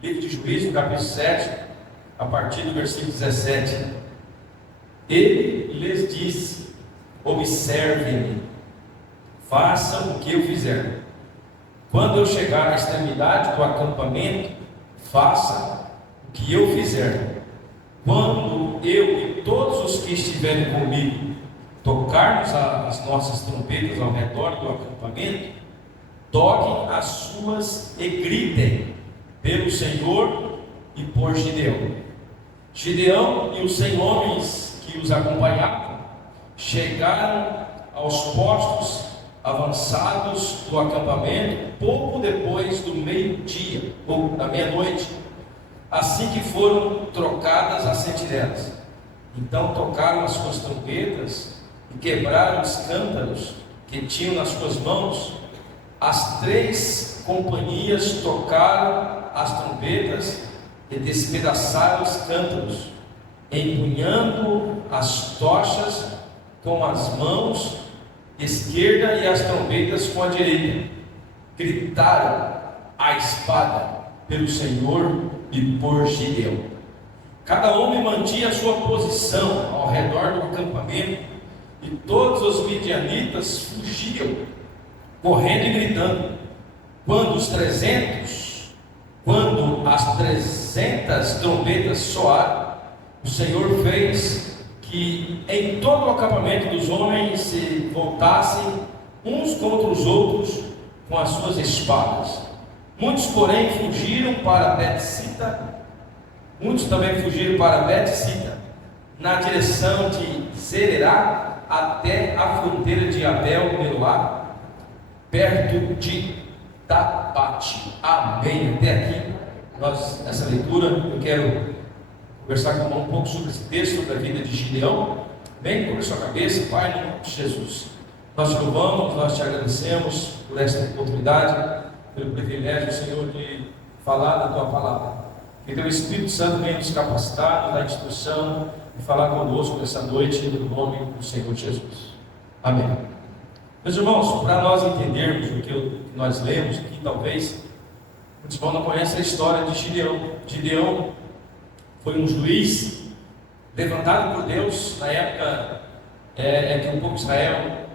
Livro de Juízes, no capítulo 7, a partir do versículo 17. Ele lhes disse: observem-me, façam o que eu fizer. Quando eu chegar à extremidade do acampamento, façam o que eu fizer. Quando eu e todos os que estiverem comigo tocarmos as nossas trombetas ao redor do acampamento, toquem as suas e gritem pelo Senhor e por Gideão. Gideão e os 100 homens que os acompanhavam chegaram aos postos avançados do acampamento pouco depois do meio-dia ou da meia-noite, assim que foram trocadas as sentinelas. Então tocaram as suas trombetas e quebraram os cântaros que tinham nas suas mãos. As 3 companhias tocaram as trombetas e despedaçaram os cântaros, empunhando as tochas com as mãos esquerda e as trombetas com a direita. Gritaram a espada pelo Senhor e por Gideão. Cada homem mantinha a sua posição ao redor do acampamento, e todos os midianitas fugiam, correndo e gritando. Quando as 300 trombetas soaram, o Senhor fez que em todo o acampamento dos homens se voltassem uns contra os outros com as suas espadas. Muitos, porém, fugiram para Bet-sita. Muitos também fugiram para Bet-sita, na direção de Zererá até a fronteira de Abel-Meolá, perto de Tabate. Amém. Até aqui, nessa leitura, eu quero conversar com o irmão um pouco sobre esse texto, sobre a vida de Gideão. Vem com a sua cabeça. Pai, no nome de Jesus, nós te louvamos, nós te agradecemos por esta oportunidade, pelo privilégio, Senhor, de falar da tua palavra. Que teu Espírito Santo venha nos capacitar, nos dar instrução e falar conosco nessa noite, no nome do Senhor Jesus. Amém. Meus irmãos, para nós entendermos o que nós lemos aqui, talvez muitos irmãos não conhecem a história de Gideão. Gideão foi um juiz levantado por Deus na época que o povo de Israel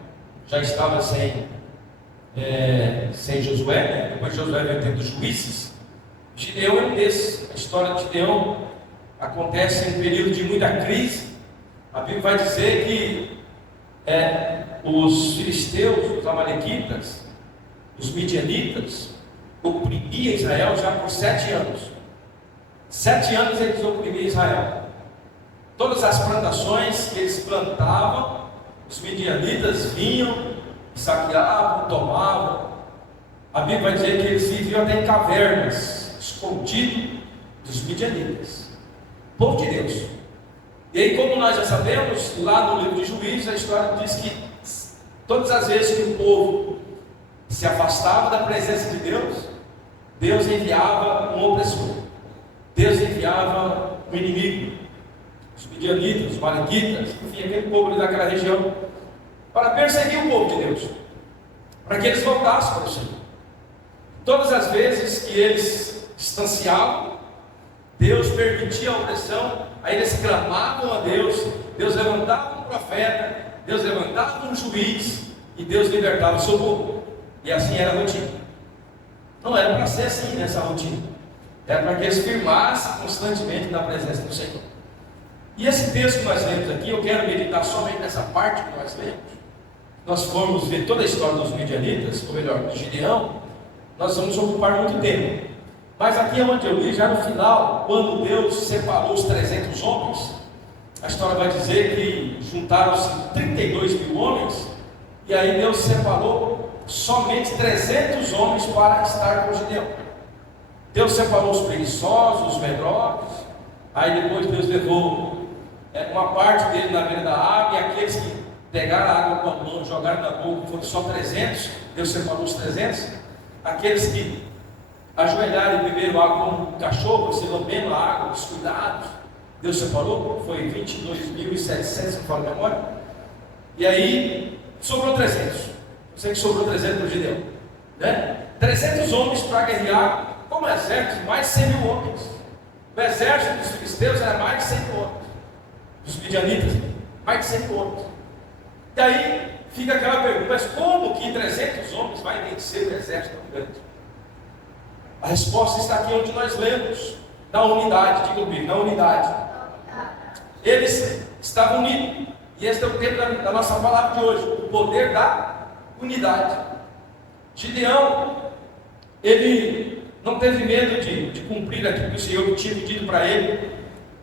já estava sem Josué, né? Depois Josué veio tendo juízes. Gideão é um desses. A história de Gideão acontece em um período de muita crise. A Bíblia vai dizer que os filisteus, os amalequitas, os midianitas oprimiam Israel já por 7 anos. 7 anos eles oprimiam Israel. Todas as plantações que eles plantavam, os midianitas vinham, saqueavam, tomavam. A Bíblia vai dizer que eles viviam até em cavernas, escondidos dos midianitas. Povo de Deus. E aí, como nós já sabemos, lá no livro de Juízes, a história diz que todas as vezes que o povo se afastava da presença de Deus, Deus enviava um opressor. Deus enviava um inimigo. Os midianitas, os malequitas, enfim, aquele povo ali daquela região, para perseguir o povo de Deus, para que eles voltassem para o Senhor. Todas as vezes que eles distanciavam, Deus permitia a opressão, aí eles clamavam a Deus, Deus levantava um profeta, Deus levantava um juiz, e Deus libertava o seu povo. E assim era a rotina. Não era para ser assim nessa rotina, era para que eles firmassem constantemente na presença do Senhor. E esse texto que nós lemos aqui, eu quero meditar somente nessa parte que nós lemos. Nós formos ver toda a história dos midianitas, ou melhor, de Gideão, nós vamos ocupar muito tempo. Mas aqui é onde eu li, já no final, quando Deus separou os 300 homens, a história vai dizer que juntaram-se 32 mil homens, e aí Deus separou somente 300 homens para estar com Gideão. Deus separou os preguiçosos, os medrosos, aí depois Deus levou uma parte dele na beira da água, e aqueles que pegaram a água com a mão, jogaram na boca, foram só 300, Deus separou os 300, aqueles que ajoelharam e beberam água como um cachorro, se lambendo a água, descuidados, Deus separou, foi 22.700, se não falo a memória, e aí sobrou 300, eu sei que sobrou 300 para o Gideão, né? 300 homens para guerrear como exército de mais de 100 mil homens. O exército dos filisteus era mais de 100 mil homens. Dos midianitas, mais de 100 mil homens. E aí fica aquela pergunta: mas como que 300 homens vai vencer o exército tão grande? A resposta está aqui onde nós lemos, na unidade, diga comigo, na unidade. Eles estavam unidos, e esse é o tema da nossa palavra de hoje, o poder da unidade. Gideão, ele não teve medo de cumprir aquilo que o Senhor tinha pedido para ele.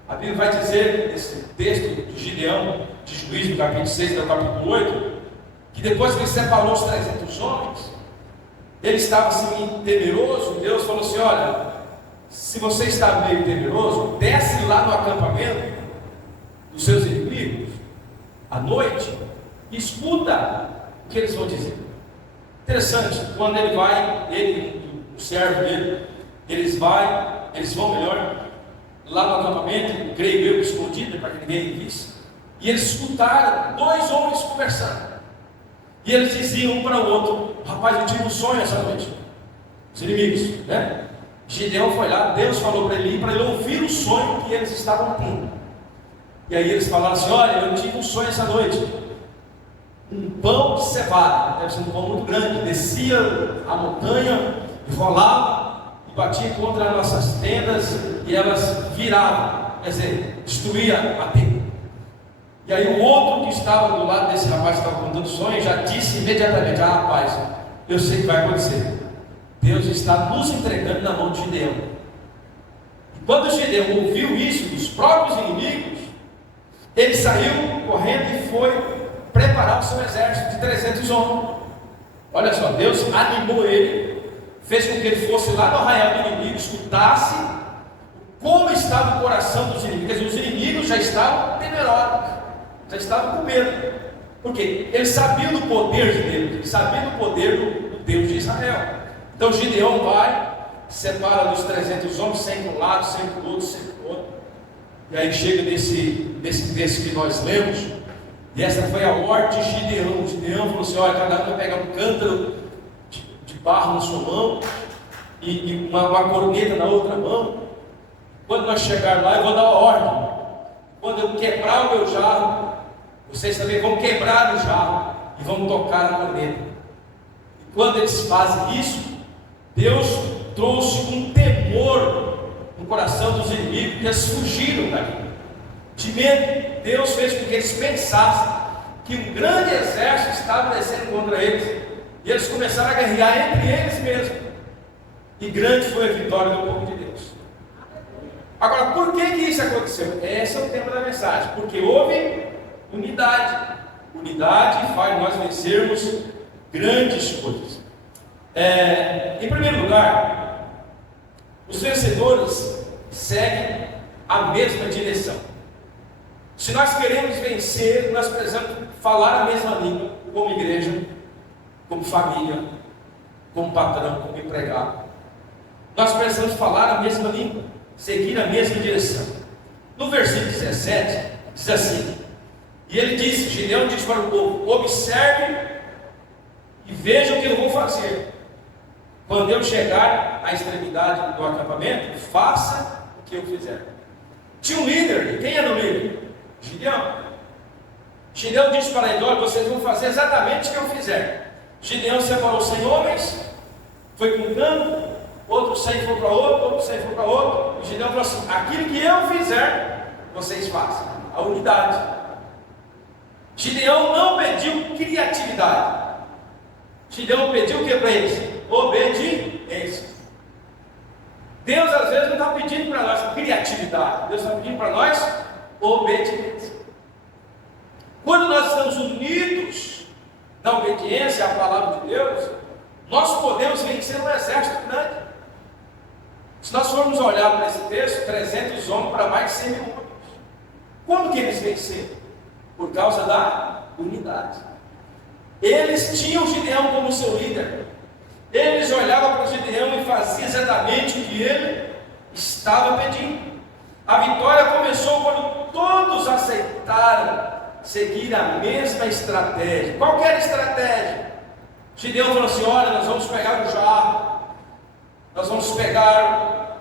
A Bíblia vai dizer, nesse texto de Gideão, de Juízes, no capítulo 6 até o capítulo 8, que depois que ele separou os 300 homens, ele estava assim temeroso. Deus falou assim: olha, se você está meio temeroso, desce lá no acampamento dos seus inimigos à noite e escuta o que eles vão dizer. Interessante, quando ele vai, ele, o servo dele, eles vão melhor lá no acampamento, creio eu, escondido para que ninguém visse, e eles escutaram 2 homens conversando, e eles diziam um para o outro: rapaz, eu tive um sonho essa noite. Os inimigos, né? Gideão foi lá, Deus falou para ele ir, para ele ouvir o sonho que eles estavam tendo. E aí eles falaram assim: olha, eu tive um sonho essa noite, um pão de cevada, deve ser um pão muito grande, descia a montanha, rolava e batia contra as nossas tendas, e elas viravam, quer dizer, destruía a tenda. E aí o outro que estava do lado desse rapaz que estava contando o sonho já disse imediatamente: ah, rapaz, eu sei o que vai acontecer, Deus está nos entregando na mão de Gideão. E quando Gideão ouviu isso dos próprios inimigos, ele saiu correndo e foi preparar o seu exército de 300 homens. Olha só, Deus animou ele, fez com que ele fosse lá no arraial do inimigo, escutasse como estava o coração dos inimigos. Quer dizer, os inimigos já estavam temerosos, já estavam com medo, porque eles sabiam do poder de Deus, eles sabiam do poder do Deus de Israel. Então Gideão vai, separa dos 300 homens, 100 para um lado, 100 para o outro, 100 para o outro. E aí chega nesse texto que nós lemos, e essa foi a ordem de Gideão. Gideão falou assim: olha, cada um vai pegar um cântaro de barro na sua mão e uma corneta na outra mão. Quando nós chegar lá, eu vou dar a ordem. Quando eu quebrar o meu jarro, vocês também vão quebrar o jarro e vão tocar a corneta. E quando eles fazem isso, Deus trouxe um temor no coração dos inimigos, que eles fugiram daqui. De medo, Deus fez com que eles pensassem que um grande exército estava descendo contra eles, e eles começaram a guerrear entre eles mesmos, e grande foi a vitória do povo de Deus. Agora, por que isso aconteceu? Esse é o tema da mensagem. Porque houve unidade. Unidade faz nós vencermos grandes coisas. Em primeiro lugar, os vencedores seguem a mesma direção. Se nós queremos vencer, nós precisamos falar a mesma língua, como igreja, como família, como patrão, como empregado. Nós precisamos falar a mesma língua, seguir a mesma direção. No versículo 17, diz assim: e ele disse, Gideão disse para o povo: observe e vejam o que eu vou fazer. Quando eu chegar à extremidade do acampamento, faça o que eu fizer. Tinha um líder, e quem era o líder? Gideão. Gideão disse para ele: olha, vocês vão fazer exatamente o que eu fizer. Gideão separou 100 homens, foi com um canto, outro 100 foi para outro, outro 100 foi para outro, e Gideão falou assim: aquilo que eu fizer, vocês façam. A unidade. Gideão não pediu criatividade. Gideão pediu o que para eles? Obediência. Deus às vezes não está pedindo para nós criatividade, Deus está pedindo para nós obediência. Quando nós estamos unidos na obediência à palavra de Deus, nós podemos vencer um exército grande. Se nós formos olhar para esse texto, 300 homens para mais de 100 mil homens. Como que eles venceram? Por causa da unidade. Eles tinham Gideão como seu líder. Eles olhavam para Gideão e faziam exatamente o que ele estava pedindo. A vitória começou quando todos aceitaram seguir a mesma estratégia. Qualquer estratégia. Gideão falou assim: olha, nós vamos pegar o jarro, Nós vamos pegar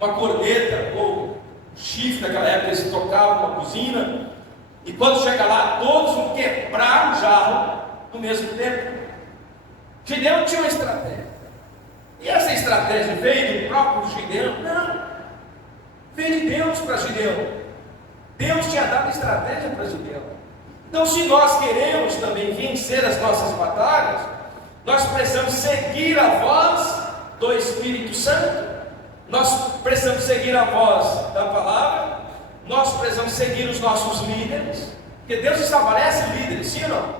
uma corneta ou um chifre, naquela época eles tocavam uma buzina, e quando chegar lá, todos vão quebrar o jarro no mesmo tempo. Gideão tinha uma estratégia. E essa estratégia veio do próprio Gideão? Não. Veio de Deus para Gideão. Deus tinha dado estratégia para Gideão. Então, se nós queremos também vencer as nossas batalhas, nós precisamos seguir a voz do Espírito Santo. Nós precisamos seguir a voz da palavra. Nós precisamos seguir os nossos líderes. Porque Deus estabelece líderes, sim ou não?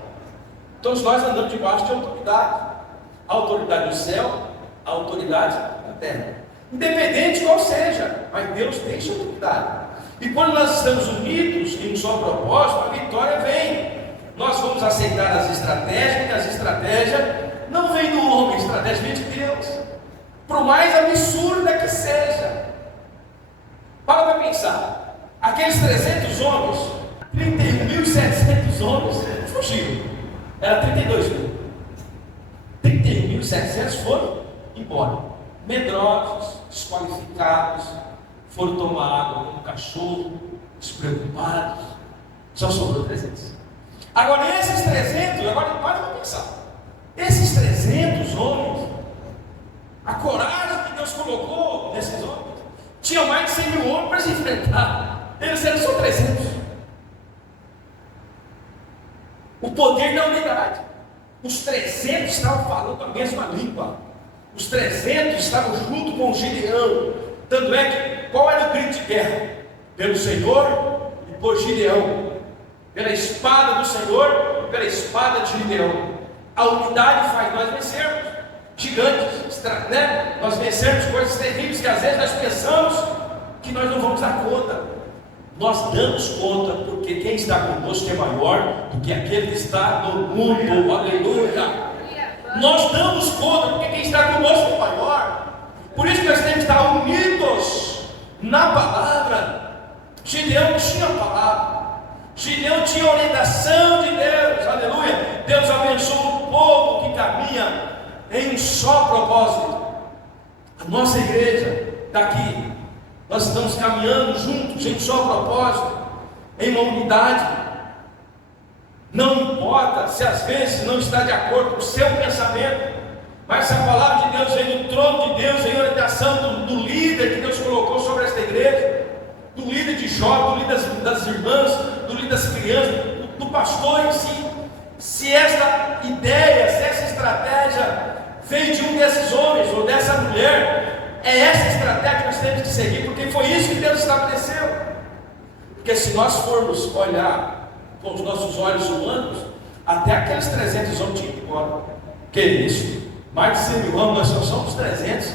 Todos nós andamos debaixo de autoridade. A autoridade do céu, a autoridade da terra. Independente qual seja, mas Deus deixa autoridade. E quando nós estamos unidos em um só propósito, a vitória vem. Nós vamos aceitar as estratégias, porque as estratégias não vêm do homem, a estratégia vem de Deus. Por mais absurda que seja. Para pensar, aqueles 300 homens, 31.700 homens fugiram. Era 32 mil. 31.700 foram embora. Medrosos, desqualificados, foram tomados como cachorro, despreocupados. Só sobrou 300. Agora esses 300, agora para pensar. Esses 300 homens, a coragem que Deus colocou nesses homens, tinham mais de 100 mil homens para se enfrentar. Eles eram só 300. O poder da unidade. Os 300 estavam falando a mesma língua. Os 300 estavam junto com o Gideão. Tanto é que, qual era o grito de guerra? Pelo Senhor e por Gideão. Pela espada do Senhor e pela espada de Gideão. A unidade faz nós vencermos gigantes, né? Nós vencermos coisas terríveis que às vezes nós pensamos que nós não vamos dar conta. Nós damos conta, porque quem está conosco é maior do que aquele que está no mundo. Aleluia! Nós damos conta, porque quem está conosco é maior. Por isso nós temos que estar unidos na palavra. Gideão tinha a palavra. Gideão tinha a orientação de Deus. Aleluia! Deus abençoa o povo que caminha em um só propósito. A nossa igreja daqui, nós estamos caminhando juntos em um só propósito, em uma unidade. Não importa se às vezes não está de acordo com o seu pensamento, mas se a palavra de Deus vem do trono de Deus, em orientação do líder que Deus colocou sobre esta igreja, do líder de jovens, do líder das irmãs, do líder das crianças, do pastor em si. Se esta ideia, se essa estratégia veio de um desses homens ou dessa mulher, é essa estratégia que nós temos que seguir, porque foi isso que Deus estabeleceu. Porque se nós formos olhar com os nossos olhos humanos, até aqueles 300 homens tinham que ir embora. Que isso? Mais de 100 mil homens, nós só somos 300.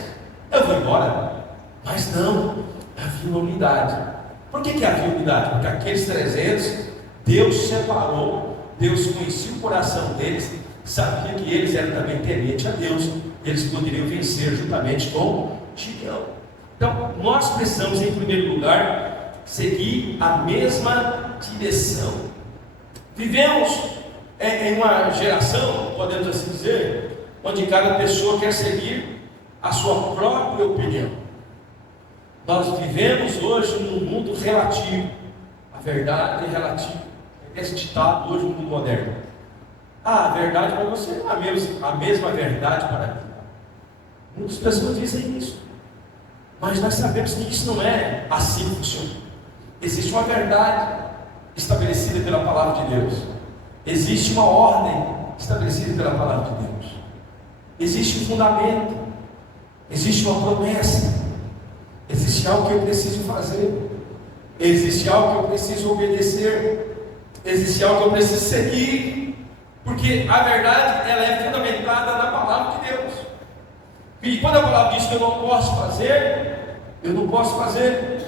Eu vou embora. Mas não, havia uma unidade. Por que havia unidade? Porque aqueles 300, Deus separou, Deus conhecia o coração deles, sabia que eles eram também tementes a Deus, eles poderiam vencer juntamente com Gideão. Então, nós precisamos, em primeiro lugar, seguir a mesma direção. Vivemos em uma geração, podemos assim dizer, onde cada pessoa quer seguir a sua própria opinião. Nós vivemos hoje num mundo relativo. A verdade é relativa. Esse ditado hoje no mundo moderno. A verdade para você é a mesma verdade para mim. Muitas pessoas dizem isso. Mas nós sabemos que isso não é assim que funciona. Existe uma verdade estabelecida pela palavra de Deus. Existe uma ordem estabelecida pela palavra de Deus. Existe um fundamento. Existe uma promessa. Existe algo que eu preciso fazer. Existe algo que eu preciso obedecer. Existe algo que eu preciso seguir. Porque a verdade, ela é fundamentada na palavra de Deus. E quando a palavra diz que eu não posso fazer, eu não posso fazer.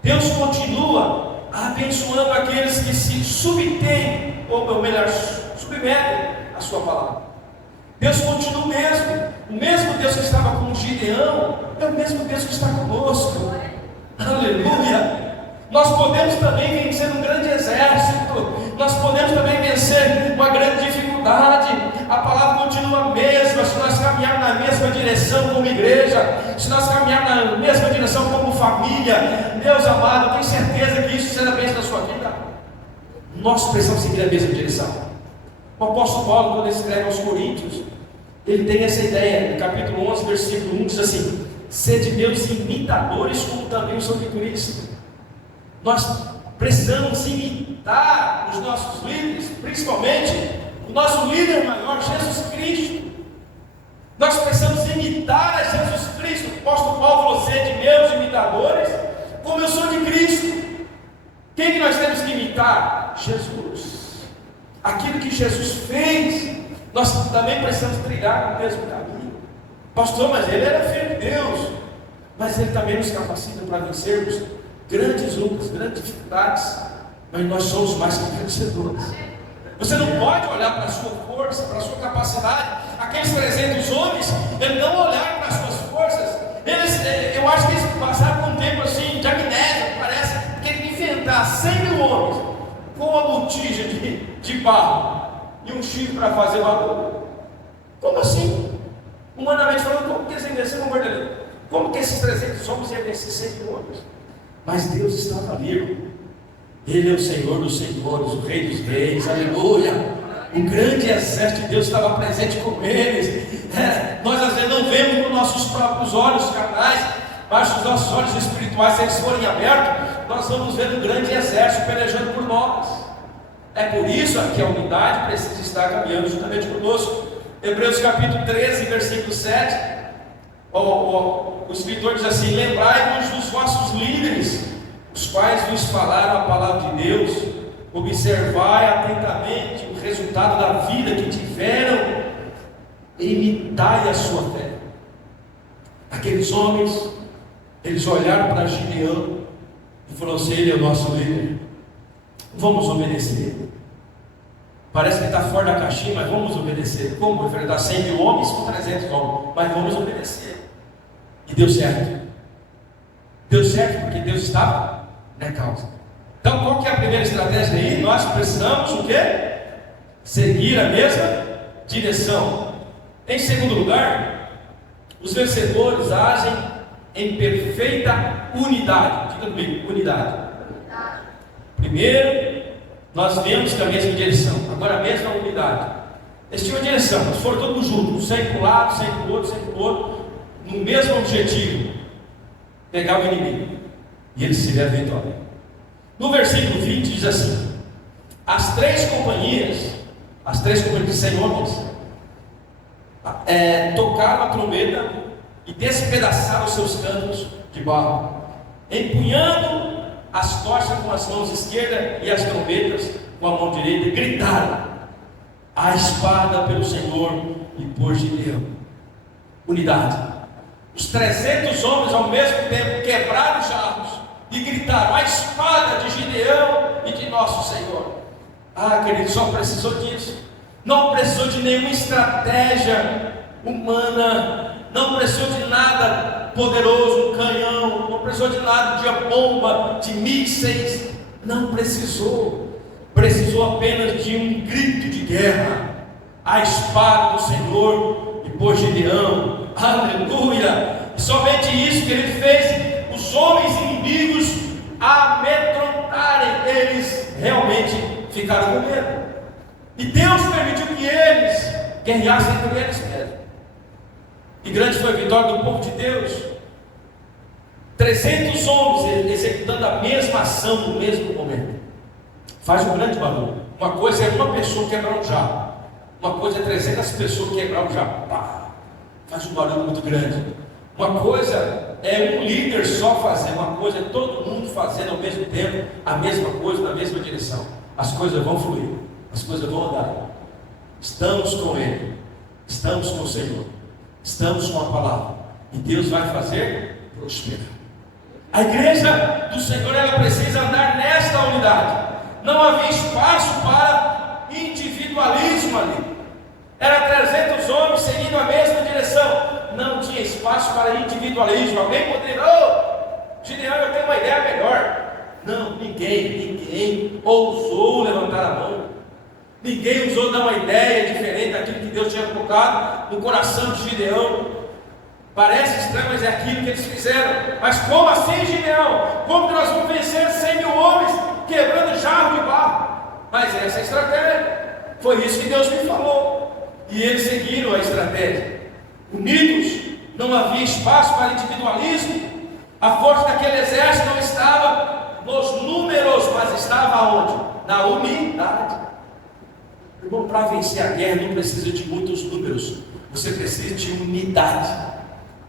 Deus continua abençoando aqueles que se submetem, ou melhor, submetem à sua palavra. Deus continua o mesmo Deus que estava com Gideão, é o mesmo Deus que está conosco. Aleluia! Nós podemos também vencer um grande exército, nós podemos também vencer uma grande dificuldade. A palavra continua a mesma, se nós caminharmos na mesma direção. direção como igreja, se nós caminharmos na mesma direção como família, Deus amado, eu tenho certeza que isso será bênção na sua vida. Nós precisamos seguir a mesma direção. O apóstolo Paulo, quando ele escreve aos Coríntios, ele tem essa ideia, no capítulo 11, versículo 1, diz assim: sede meus imitadores, como também eu sou de Cristo. Nós precisamos imitar os nossos líderes, principalmente o nosso líder maior, Jesus Cristo. Nós precisamos imitar a Jesus Cristo. O apóstolo Paulo falou: sede meus imitadores, como eu sou de Cristo. Quem que nós temos que imitar? Jesus. Aquilo que Jesus fez, nós também precisamos trilhar no mesmo caminho. Pastor, mas ele era filho de Deus, mas ele também nos capacita para vencermos grandes lutas, grandes dificuldades, mas nós somos mais que vencedores. Você não pode olhar para a sua força, para a sua capacidade. Aqueles 300 homens, eles não olharam para as suas forças. Eu acho que eles passaram por um tempo assim de amnésia, parece, porque tem que inventar 100 mil homens com uma botija de barro e um chifre para fazer o barulho. Como assim? Humanamente falando, como que eles iam vencer um verdadeiro? Como que esses 300 homens iam vencer 100 mil homens? Mas Deus estava ali. Ele é o Senhor dos senhores, o Rei dos reis, aleluia. O grande exército de Deus estava presente com eles. Nós às vezes não vemos com nossos próprios olhos carnais, mas os nossos olhos espirituais, se eles forem abertos, nós vamos ver um grande exército pelejando por nós. É por isso que a unidade precisa estar caminhando juntamente conosco. Hebreus capítulo 13, versículo 7, o escritor diz assim: lembrai-vos dos vossos líderes, os quais vos falaram a palavra de Deus, observai atentamente o resultado da vida que tiveram, e imitai a sua fé. Aqueles homens, eles olharam para Gideão e falaram assim: ele é o nosso líder, vamos obedecer. Parece que está fora da caixinha, mas vamos obedecer. Como enfrentar 100 mil homens com 300 homens? Mas vamos obedecer. E deu certo. Deu certo porque Deus estava na causa. Então, qual que é a primeira estratégia aí? Nós precisamos o quê? Seguir a mesma direção. Em segundo lugar, os vencedores agem em perfeita unidade. Diga comigo, unidade. Primeiro, nós vemos que a mesma direção, agora a mesma unidade. Eles tinham uma direção, eles foram todos juntos, 100 para um lado, 100 para o outro, 100 para o outro, no mesmo objetivo: pegar o inimigo. E eles tiveram vitória. No versículo 20 diz assim: as três companhias de 100 homens, tocaram a trombeta e despedaçaram os seus canos de barro, empunhando as tochas com as mãos esquerdas e as trombetas com a mão direita, e gritaram: a espada pelo Senhor e por Gideão. Unidade. Os 300 homens ao mesmo tempo quebraram os jarros e gritaram: a espada de Gideão e de nosso Senhor. Ah, querido, só precisou disso. Não precisou de nenhuma estratégia humana, não precisou de nada poderoso, um canhão, não precisou de nada de bomba, de mísseis, não precisou. Precisou apenas de um grito de guerra: a espada do Senhor e por Gideão. Aleluia! E somente isso que ele fez os homens inimigos amedrontarem. Eles realmente ficaram com medo, e Deus permitiu que eles guerreassem entre eles mesmos. E grande foi a vitória do povo de Deus. 300 homens executando a mesma ação no mesmo momento. Faz um grande barulho. Uma coisa é uma pessoa quebrar um jarro, uma coisa é 300 pessoas quebrar um jarro. Pá! Faz um barulho muito grande. Uma coisa é um líder só fazer, uma coisa é todo mundo fazendo ao mesmo tempo a mesma coisa, na mesma direção. As coisas vão fluir, as coisas vão andar. Estamos com Ele, estamos com o Senhor, estamos com a palavra, e Deus vai fazer prosperar. A igreja do Senhor, ela precisa andar nesta unidade. Não havia espaço para individualismo ali. Era 300 homens seguindo a mesma direção. Não tinha espaço para individualismo. Alguém poderia: Gideão, eu tenho uma ideia melhor. Não, ninguém ousou levantar a mão. Ninguém ousou dar uma ideia diferente daquilo que Deus tinha colocado no coração de Gideão. Parece estranho, mas é aquilo que eles fizeram. Mas como assim, Gideão? Como que nós vamos vencer 100.000 homens quebrando jarro de barro? Mas essa é a estratégia. Foi isso que Deus me falou. E eles seguiram a estratégia. Unidos, não havia espaço para individualismo. A força daquele exército não estava nos números, mas estava onde? Na unidade. Irmão, para vencer a guerra não precisa de muitos números. Você precisa de unidade.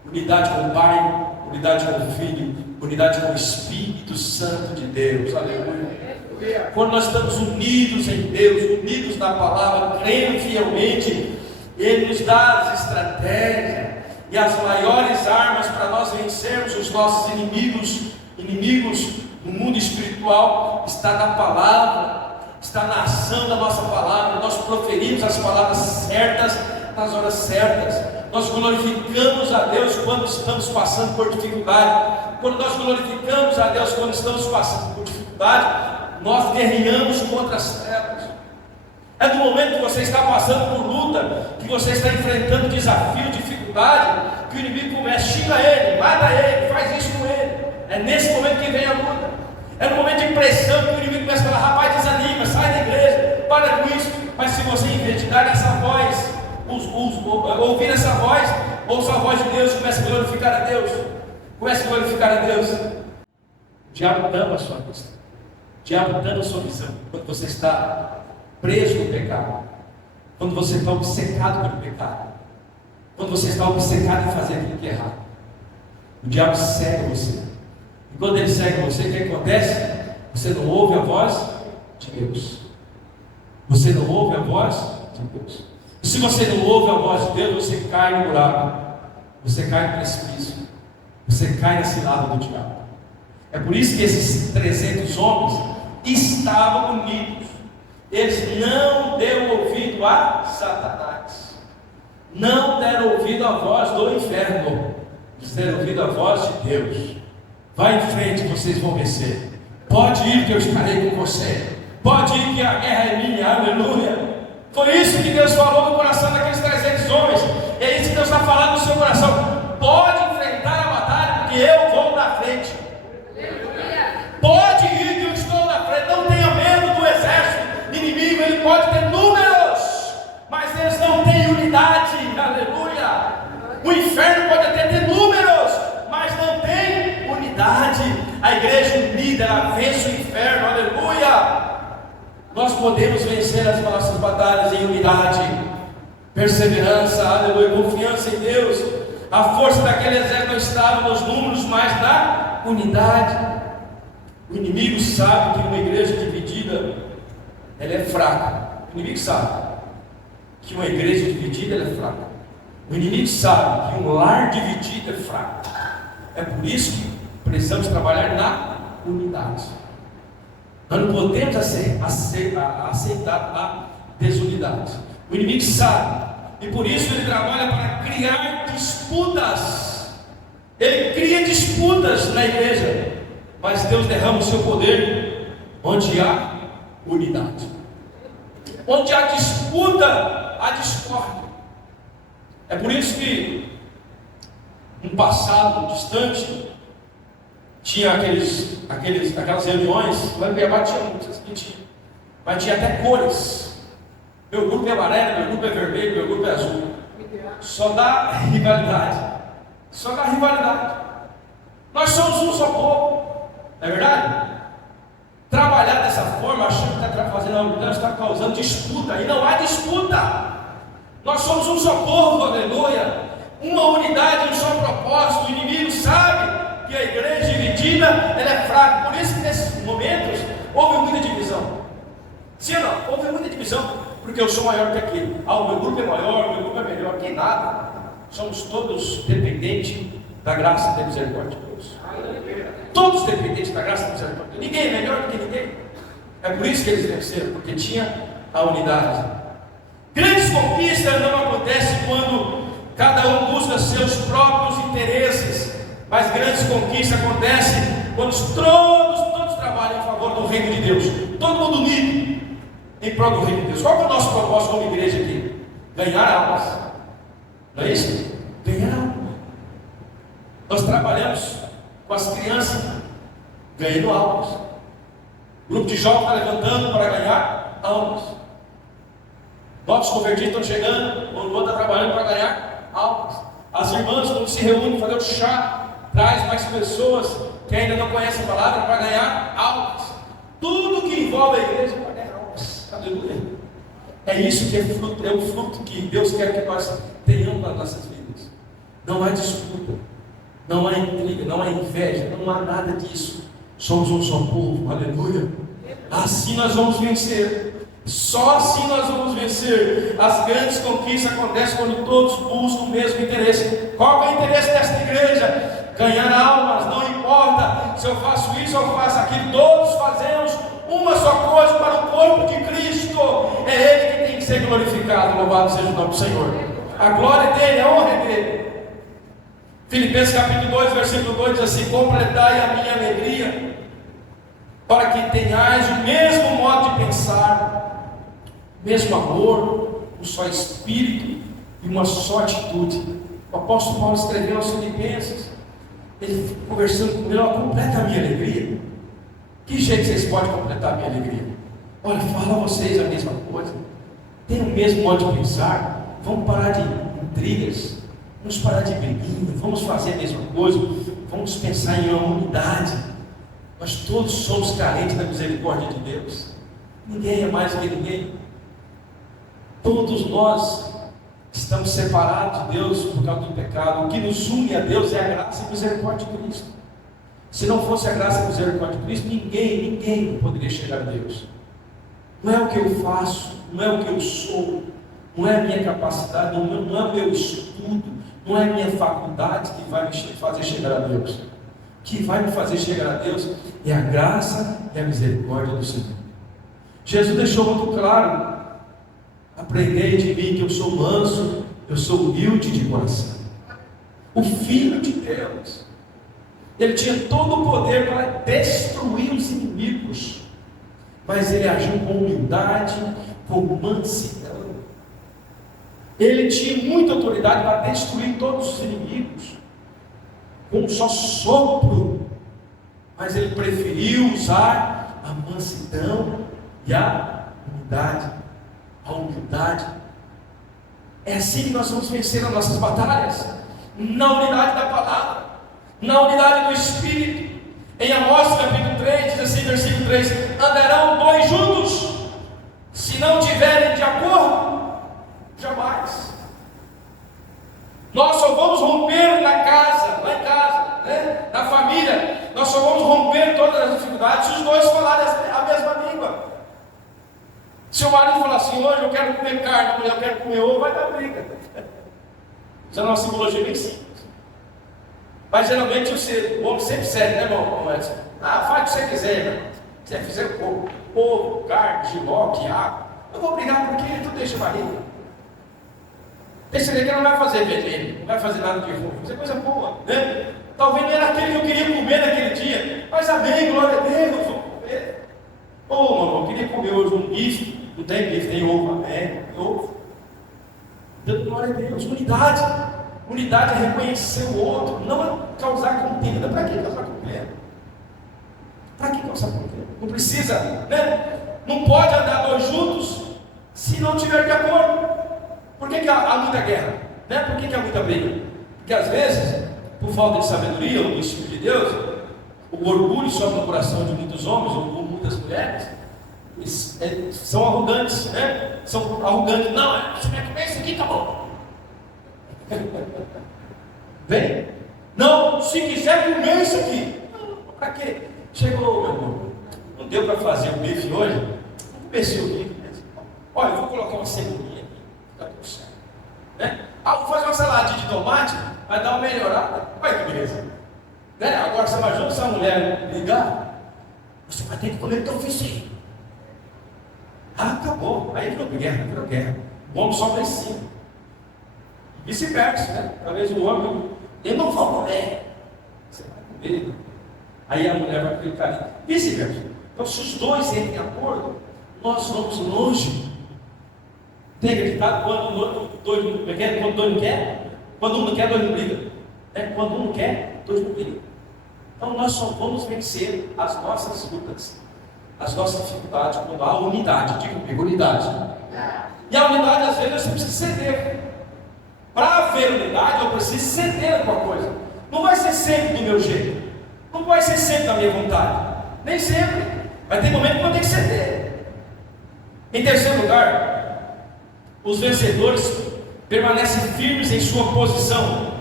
Unidade com o Pai, unidade com o Filho, unidade com o Espírito Santo de Deus. Aleluia. Quando nós estamos unidos em Deus, unidos na palavra, crendo fielmente, Ele nos dá as estratégias e as maiores armas para nós vencermos os nossos inimigos no mundo espiritual. Está na palavra, está na ação da nossa palavra. Nós proferimos as palavras certas nas horas certas. Nós glorificamos a Deus quando estamos passando por dificuldade. Quando nós glorificamos a Deus quando estamos passando por dificuldade, nós guerreamos contra as trevas. É do momento que você está passando por luta, que você está enfrentando desafio, dificuldade, que o inimigo começa, xinga ele, mata ele, faz isso com ele. É nesse momento que vem a luta. É no momento de pressão que o inimigo começa a falar: rapaz, desanima, sai da igreja, para com isso. Mas se você, em vez de dar essa voz, ouvir essa voz, ouça a voz de Deus, comece a glorificar a Deus. Comece a glorificar a Deus. O diabo ama a sua vista. O diabo ama a sua visão. Quando você está preso no pecado, quando você está obcecado pelo pecado, quando você está obcecado em fazer aquilo que é errado, o diabo cega você. E quando ele cega você, o que acontece? Você não ouve a voz de Deus. Você não ouve a voz de Deus. E se você não ouve a voz de Deus, você cai no buraco, você cai no precipício, você cai na cilada do diabo. É por isso que esses 300 homens estavam unidos. Eles não deram ouvido a Satanás, não deram ouvido à voz do inferno, eles deram ouvido à voz de Deus. Vai em frente, vocês vão vencer. Pode ir que eu estarei com você. Pode ir que a guerra é minha. Aleluia. Foi isso que Deus falou no coração daqueles 300 homens. E é isso que Deus está falando no seu coração. Pode enfrentar a batalha, porque eu vou na frente. Pode ir que eu estou na frente. Não tenha medo do exército inimigo. Ele pode ter números, mas eles não têm unidade. Aleluia. O inferno pode até ter números, mas não tem unidade. A igreja unida, ela vence o inferno. Aleluia. Nós podemos vencer as nossas batalhas em unidade, perseverança, aleluia, confiança em Deus. A força daquele exército não estava nos números, mas na unidade. O inimigo sabe que uma igreja dividida, ela é fraca. O inimigo sabe que uma igreja dividida, ela é fraca. O inimigo sabe que um lar dividido é fraco. É por isso que precisamos trabalhar na unidade. Nós não podemos aceitar a desunidade. O inimigo sabe, e por isso ele trabalha para criar disputas. Ele cria disputas na igreja, mas Deus derrama o seu poder onde há unidade. Onde há disputa, há discórdia. É por isso que, no passado distante, tinha aquelas reuniões. Lá em Cuiabá tinha muitas, mas tinha até cores. Meu grupo é amarelo, meu grupo é vermelho, meu grupo é azul. Só dá rivalidade. Só dá rivalidade. Nós somos um só povo, não é verdade? Trabalhar dessa forma, achando que está fazendo algo grande, está causando disputa. E não há disputa. Nós somos um só povo, aleluia. Uma unidade, um só propósito. O inimigo sabe que a igreja dividida, ela é fraca. Por isso que nesses momentos houve muita divisão. Sim ou não? Houve muita divisão, porque eu sou maior que aquele. O meu grupo é maior, o meu grupo é melhor. Que nada. Somos todos dependentes da graça e da misericórdia de Deus. Todos dependentes da graça e da misericórdia. Ninguém é melhor do que ninguém. É por isso que eles venceram, porque tinha a unidade. Grandes conquistas não acontecem quando cada um busca seus próprios interesses. Mas grandes conquistas acontecem quando todos trabalham em favor do reino de Deus. Todo mundo unido em prol do reino de Deus. Qual é o nosso propósito como igreja aqui? Ganhar almas. Não é isso? Ganhar almas. Nós trabalhamos com as crianças, ganhando almas. O grupo de jovens está levantando para ganhar almas. Novos convertidos estão chegando, o outro está trabalhando para ganhar almas. As irmãs, quando se reúnem, fazer o chá, traz mais pessoas que ainda não conhecem a palavra para ganhar almas. Tudo que envolve a igreja é para ganhar almas. Aleluia. É isso que é o fruto que Deus quer que nós tenhamos nas nossas vidas. Não há disputa, não há intriga, não há inveja, não há nada disso. Somos um só povo, aleluia. Assim nós vamos vencer. Só assim nós vamos vencer. As grandes conquistas acontecem quando todos buscam o mesmo interesse. Qual é o interesse desta igreja? Ganhar almas. Não importa se eu faço isso ou faço aquilo, todos fazemos uma só coisa para o corpo de Cristo. É Ele que tem que ser glorificado. Louvado seja o nome do Senhor. A glória é dele, a honra é dele. Filipenses capítulo 2, versículo 2 diz assim: completai a minha alegria, para que tenhais o mesmo modo de pensar, o mesmo amor, um só espírito e uma só atitude. O apóstolo Paulo escreveu aos Filipenses, ele conversando com ele: ó, completa a minha alegria. Que jeito vocês podem completar a minha alegria? Olha, fala a vocês a mesma coisa, tem o mesmo modo de pensar, vamos parar de intrigas, vamos parar de briguinha, vamos fazer a mesma coisa, vamos pensar em uma unidade. Nós todos somos carentes da misericórdia de Deus. Ninguém é mais que ninguém. Todos nós estamos separados de Deus por causa do pecado. O que nos une a Deus é a graça e a misericórdia de Cristo. Se não fosse a graça e a misericórdia de Cristo, ninguém poderia chegar a Deus. Não é o que eu faço, não é o que eu sou, não é a minha capacidade, não é o meu estudo, não é a minha faculdade que vai me fazer chegar a Deus. O que vai me fazer chegar a Deus é a graça e a misericórdia do Senhor. Jesus deixou muito claro: aprendei de mim que eu sou manso, eu sou humilde de coração. O Filho de Deus, ele tinha todo o poder para destruir os inimigos, mas ele agiu com humildade, com mansidão. Ele tinha muita autoridade para destruir todos os inimigos com um só sopro, mas ele preferiu usar a mansidão e a humildade. A humildade. É assim que nós vamos vencer as nossas batalhas, na unidade da palavra, na unidade do Espírito. Em Amós capítulo 3, diz assim, versículo 3: andarão dois juntos, se não tiverem de acordo, jamais. Nós só vamos romper na casa, lá em casa, né? Na família, nós só vamos romper todas as dificuldades se os dois falarem a mesma língua. Se o marido falar assim: hoje eu quero comer carne, a mulher eu quero comer ovo, vai dar briga. Isso é uma simbologia bem simples. Mas geralmente o homem sempre cede, né, irmão? Faz o que você quiser, irmão. Se você fizer ovo, carne, giló, quiabo, eu vou brigar porque tu deixa barriga. Deixa ele que não vai fazer veneno, não vai fazer nada de ruim, vai fazer coisa boa, né? Talvez não era aquele que eu queria comer naquele dia, mas amém, glória a Deus, vou comer. Mamãe, eu queria comer hoje um bife, não tem bife, tem ovo, amém, tem ovo. Dando glória a Deus, unidade. Unidade é reconhecer o outro, não é causar contenda. Para que causar contenda? Para que causar contenda? Não precisa, né? Não pode andar dois juntos se não tiver de acordo. Por que há muita guerra? Né? Por que há muita briga? Porque às vezes, por falta de sabedoria ou do Espírito de Deus, o orgulho sobe no coração de muitos homens ou muitas mulheres. São arrogantes, né? São arrogantes. Não, você vai comer isso aqui, tá bom. Bem, não, se quiser comer isso aqui, para quê? Chegou, meu irmão, não deu para fazer o bife hoje, vamos comer esse bife. Olha, eu vou colocar uma cebolinha aqui, tá tudo certo, né? Vou fazer uma saladinha de tomate, vai dar uma melhorada. Olha que beleza, né? Agora você vai junto essa mulher ligar, você vai ter que comer o que eu fiz aí. Acabou, aí virou guerra. O homem só em cima. Vice-versa, né? Talvez o homem, eu não vou comer, você vai comer. Aí a mulher vai clicar. Vice-versa. Então, se os dois entrem em acordo, nós vamos longe. Tem acreditado quando dois não quer? Quando um não quer, dois não brigam. Quando um não quer, 2000. Então nós só vamos vencer as nossas lutas, as nossas dificuldades, quando há unidade. Diga comigo, unidade. E a unidade, às vezes, você precisa ceder. Para haver unidade, eu preciso ceder alguma coisa. Não vai ser sempre do meu jeito, não vai ser sempre da minha vontade, nem sempre. Vai ter momento que eu vou ter que ceder. Em terceiro lugar, os vencedores permanecem firmes em sua posição.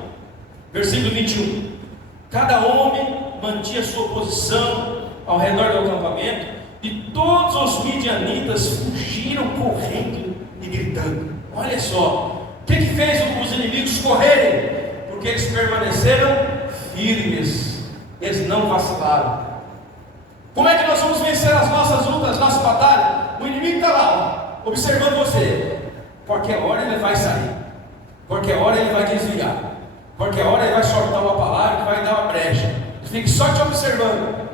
Versículo 21. Cada homem mantinha sua posição ao redor do acampamento, e todos os midianitas fugiram correndo e gritando. Olha só, o que fez os inimigos correrem? Porque eles permaneceram firmes, eles não vacilaram. Como é que nós vamos vencer as nossas lutas, as nossas batalhas? O inimigo está lá, observando você. Qualquer hora ele vai sair, qualquer hora ele vai desviar, qualquer hora ele vai soltar uma palavra que vai dar uma brecha. Fique só te observando,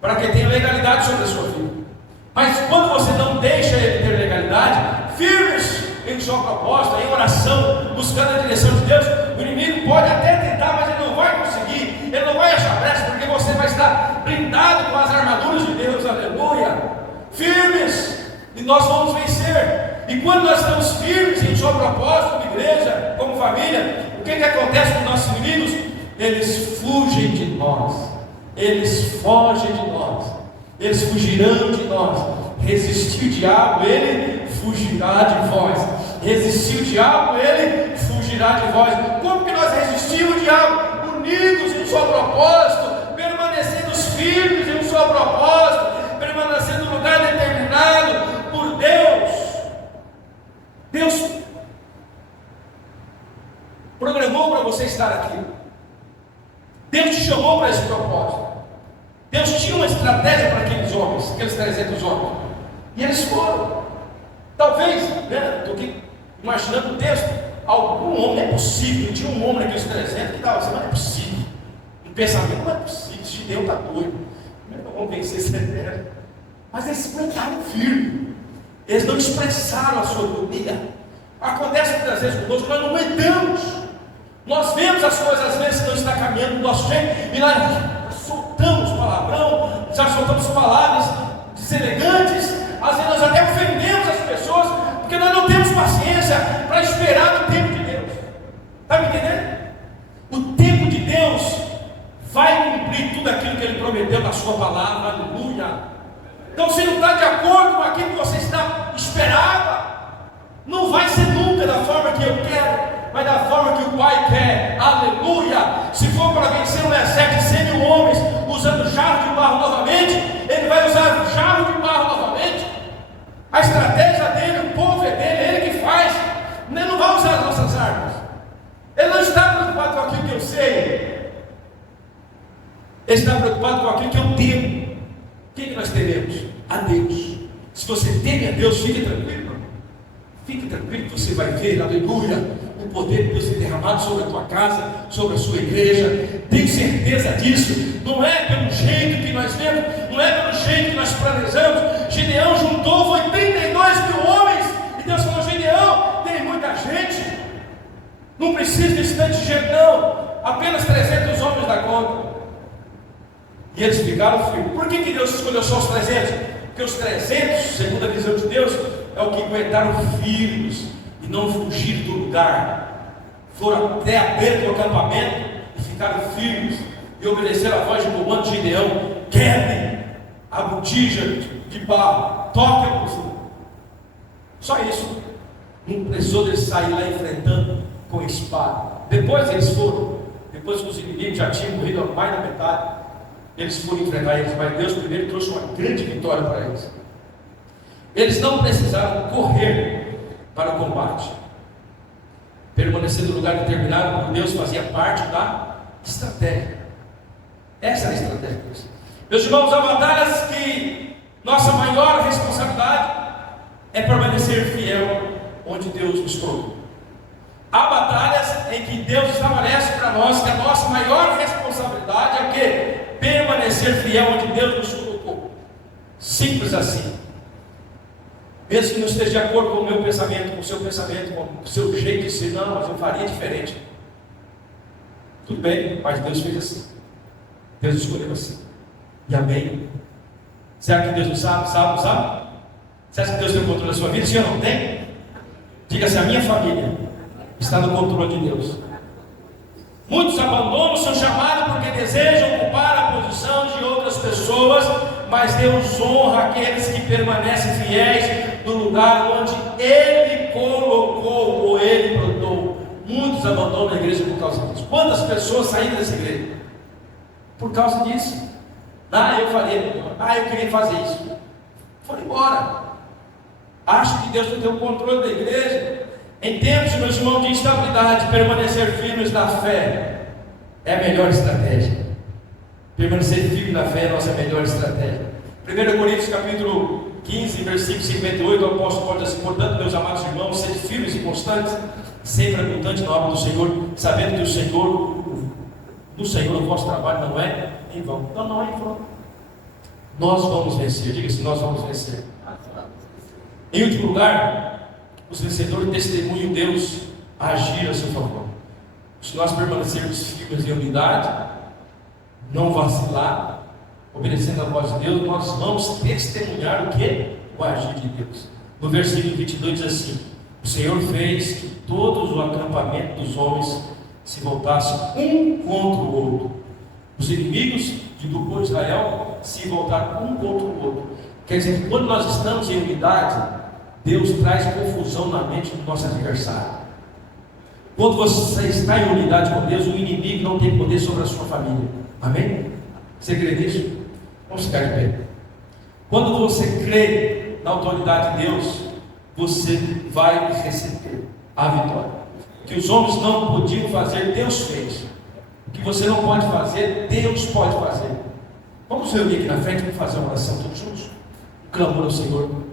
para que tenha legalidade sobre a sua vida. Mas quando você não deixa ele ter legalidade, firmes em sua proposta, em oração, buscando a direção de Deus, o inimigo pode até tentar, mas ele não vai conseguir, ele não vai achar brecha, porque você vai estar blindado com as armaduras de Deus, aleluia, firmes, e nós vamos vencer. E quando nós estamos firmes em sua proposta, como igreja, como família, o que acontece com os nossos inimigos? Eles fugem de nós, eles fogem de nós, eles fugirão de nós. Resistir o diabo, ele fugirá de vós. Resistir o diabo, ele fugirá de vós. Como que nós resistimos o diabo? Unidos em seu propósito, permanecendo firmes em seu propósito, permanecendo no lugar determinado por Deus. Deus programou para você estar aqui. Deus te chamou para esse propósito. Deus tinha uma estratégia para aqueles homens, aqueles 300 homens, e eles foram. Talvez, estou aqui imaginando o texto, algum homem, é possível, tinha um homem naqueles 300 que estava assim, não é possível, um pensamento, não é possível, esse judeu está doido, como é que vamos vencer esse exército? Mas eles se plantaram firme, eles não expressaram a sua agonia. Acontece muitas vezes conosco, nós não aguentamos, nós vemos as coisas às vezes que não está caminhando do nosso jeito, e nós soltamos palavrão, já soltamos palavras deselegantes, às vezes nós até ofendemos as pessoas, porque nós não temos paciência para esperar no tempo de Deus. Está me entendendo? O tempo de Deus vai cumprir tudo aquilo que Ele prometeu na sua palavra, aleluia. Então, se não está de acordo com aquilo que você esperava, não vai ser nunca da forma que eu quero, mas da forma que o Pai quer, aleluia. Se for para vencer um exército de 100 mil homens usando jarro de barro novamente, Ele vai usar jarro de barro novamente. A estratégia dele, o povo é dele, é Ele que faz. Ele não vai usar as nossas armas. Ele não está preocupado com aquilo que eu sei, Ele está preocupado com aquilo que eu temo. O que nós teremos? A Deus. Se você teme a Deus, fique tranquilo. Fique tranquilo que você vai ver, aleluia, o poder de Deus ser derramado sobre a tua casa, sobre a sua igreja. Tenho certeza disso. Não é pelo jeito que nós vemos, não é pelo jeito que nós planejamos. Gideão juntou, foi 32 mil homens, e Deus falou: Gideão, tem muita gente, não precisa de tanto gente não, apenas 300 homens da conta. E eles ficaram firmes. Por que Deus escolheu só os 300? Porque os 300, segundo a visão de Deus, é o que aguentaram firmes e não fugir do lugar, foram até a beira do acampamento e ficaram firmes e obedeceram a voz de comando de Gideão: quebrem a botija de barro, toquem a buzina. Só isso. Não precisou deles sair lá enfrentando com espada. Depois eles foram, depois que os inimigos já tinham morrido a mais da metade, eles foram enfrentar eles, mas Deus primeiro trouxe uma grande vitória para eles. Eles não precisaram correr para o combate. Permanecer no lugar determinado por Deus fazia parte da estratégia. Essa é a estratégia de Deus. Meus irmãos, há batalhas que nossa maior responsabilidade é permanecer fiel onde Deus nos colocou. Há batalhas em que Deus estabelece para nós que a nossa maior responsabilidade é o quê? Permanecer fiel onde Deus nos colocou. Simples assim. Mesmo que não esteja de acordo com o meu pensamento, com o seu pensamento, com o seu jeito de ser, não, mas eu faria diferente. Tudo bem, mas Deus fez assim. Deus escolheu assim. E amém. Será que Deus não sabe? Sabe? Você acha que Deus tem o controle da sua vida? Sim ou não tem? Diga-se, a minha família está no controle de Deus. Muitos abandonam o seu chamado porque desejam ocupar a posição de outras pessoas, mas Deus honra aqueles que permanecem fiéis no lugar onde Ele colocou ou Ele plantou. Muitos abandonam a igreja por causa disso. Quantas pessoas saíram dessa igreja? Por causa disso. Eu queria fazer isso. Foram embora. Acho que Deus não tem o controle da igreja. Em tempos, meus irmãos, de instabilidade, permanecer firmes na fé é a melhor estratégia. Permanecer firme na fé é a nossa melhor estratégia. 1 Coríntios capítulo 15, versículo 58, o apóstolo Paulo diz assim: portanto, meus amados irmãos, sede firmes e constantes, sempre abundantes na obra do Senhor, sabendo que no Senhor o vosso trabalho não é em vão. Então não é em vão. Nós vamos vencer. Diga assim: nós vamos vencer. Em último lugar, os vencedores testemunham Deus agir a seu favor. Se nós permanecermos firmes em unidade, não vacilar, obedecendo a voz de Deus, nós vamos testemunhar o que? O agir de Deus. No versículo 22 diz assim: o Senhor fez que todos o acampamento dos homens se voltassem um contra o outro. Os inimigos do povo de Israel se voltaram um contra o outro. Quer dizer que quando nós estamos em unidade, Deus traz confusão na mente do nosso adversário. Quando você está em unidade com Deus, o inimigo não tem poder sobre a sua família. Amém? Você crê nisso? Vamos ficar de pé. Quando você crê na autoridade de Deus, você vai receber a vitória. O que os homens não podiam fazer, Deus fez. O que você não pode fazer, Deus pode fazer. Vamos reunir aqui na frente para fazer uma oração todos juntos? Um clamor ao Senhor.